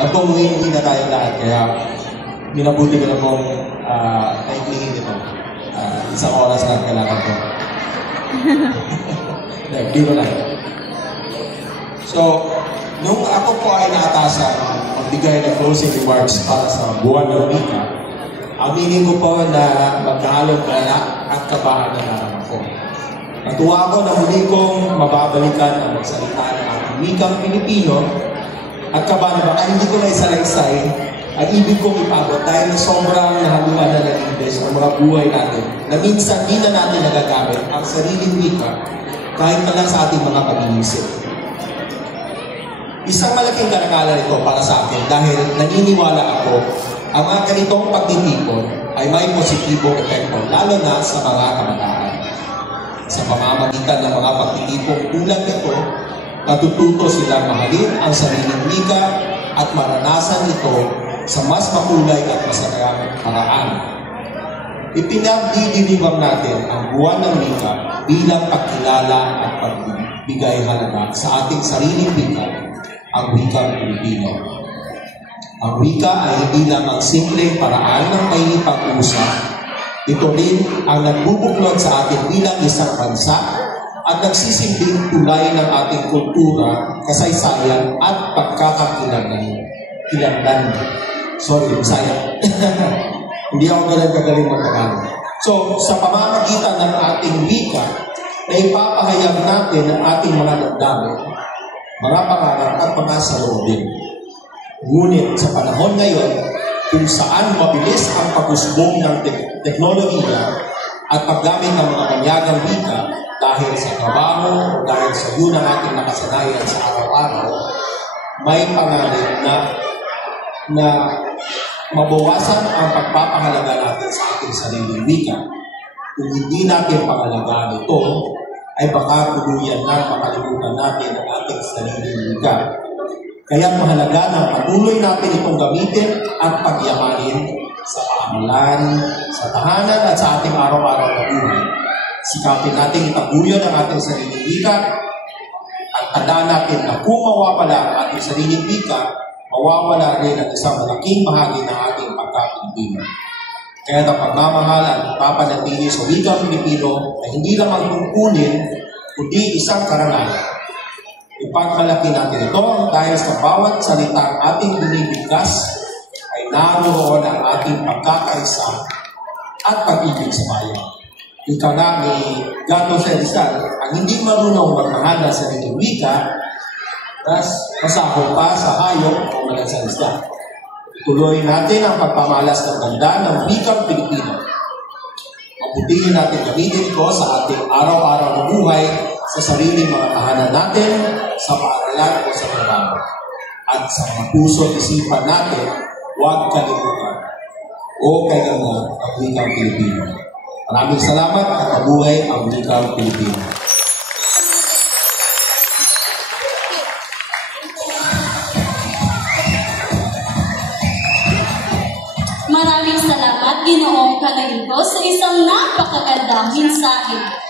Hanggang uwi na tayo lahat, kaya minabuti ko na pong naiklihin ito. Isang oras lang kailangan ko. Biro lang. So, nung ako po ay naatasan magbigay ng closing remarks para sa buwan ng wika, aminin ko po na magkahalong galak at kabahan na naman ako. Natuwa ako na muli kong mababalikan ang magsalita ng ating wikang Pilipino at kabahan na baka hindi ko na isalaysay at ibig kong ipagod dahil sobrang nahaluan na ng English ang mga buhay natin na minsan di na natin nagagamit ang sariling wika kahit na lang sa ating mga pag-iisip. Isang malaking karangalan ito para sa akin dahil naniniwala ako ang mga ganitong pagtitipon ay may positibong epekto lalo na sa mga kabataan. Sa pamamagitan ng mga pagtitipong tulad nito, natututo silang mahalin ang sariling wika at maranasan ito sa mas makulay at masayang paraan. Ipinagdidiriwang natin ang buwan ng wika bilang pagkilala at pagbigay halaga sa ating sariling wika, ang wikang Pilipino. Ang wika ay hindi lamang simpleng paraan ng pakikipag-usap. Ito rin ang nagbubuklod sa atin bilang isang bansa at nagsisilbing tulay ng ating kultura, kasaysayan at pagkakakilanlan. Sorry, Bisaya. Hindi ako kagaling mag-Tagalog. So, sa pamamagitan ng ating wika, na ipapahayag natin ang ating mga damdamin, mga pangarap at mga saloobin. Ngunit sa panahon ngayon, kung saan mabilis ang pag-usbong ng teknolohiya at paggamit ng mga banyagang wika dahil sa trabaho, dahil sa yun ang ating nakasanayan sa araw-araw, may pangarap na mabawasan ang pagpapahalaga natin sa ating sariling wika. Kung hindi natin pangalagaan ito, ay baka tuluyan na makalimutan natin ang ating sariling wika. Kaya mahalaga na patuloy natin itong gamitin at pagyamanin sa paaralan, sa tahanan at sa ating araw-araw na buhay. Sikapin natin itaguyan ang ating sariling wika at tandaan natin na kung mawawala ang ating sariling wika, mawawala rin ang isang malaking bahagi ng ating pagka-Pilipino. Kaya ang pagmamahal at papanatili sa wikang Pilipino na hindi lang ang tungkulin, kundi isang karangalan. Ipagmalaki natin ito dahil sa bawat salitang ating binibigkas ay naroon ang ating pagkakaisa at pag-ibig sa bayan. Ika nga ni Gato Rizal, ang hindi marunong magmahal na sariling wika, masaho pa sa hayop o manansalista. Ituloy natin ang pagpamalas ng ganda ng wikang Pilipino. Mabutihin natin gamitin ito sa ating araw-araw na buhay, sa sariling mga tahanan natin, sa paaralan o sa trabaho. At sa mga puso at isipan natin, huwag kalimutan o kailangan ang wikang Pilipino. Maraming salamat at mabuhay ang wikang Pilipino. Maraming salamat, Ginoong Canalingo, sa isang napakagandang mensahe.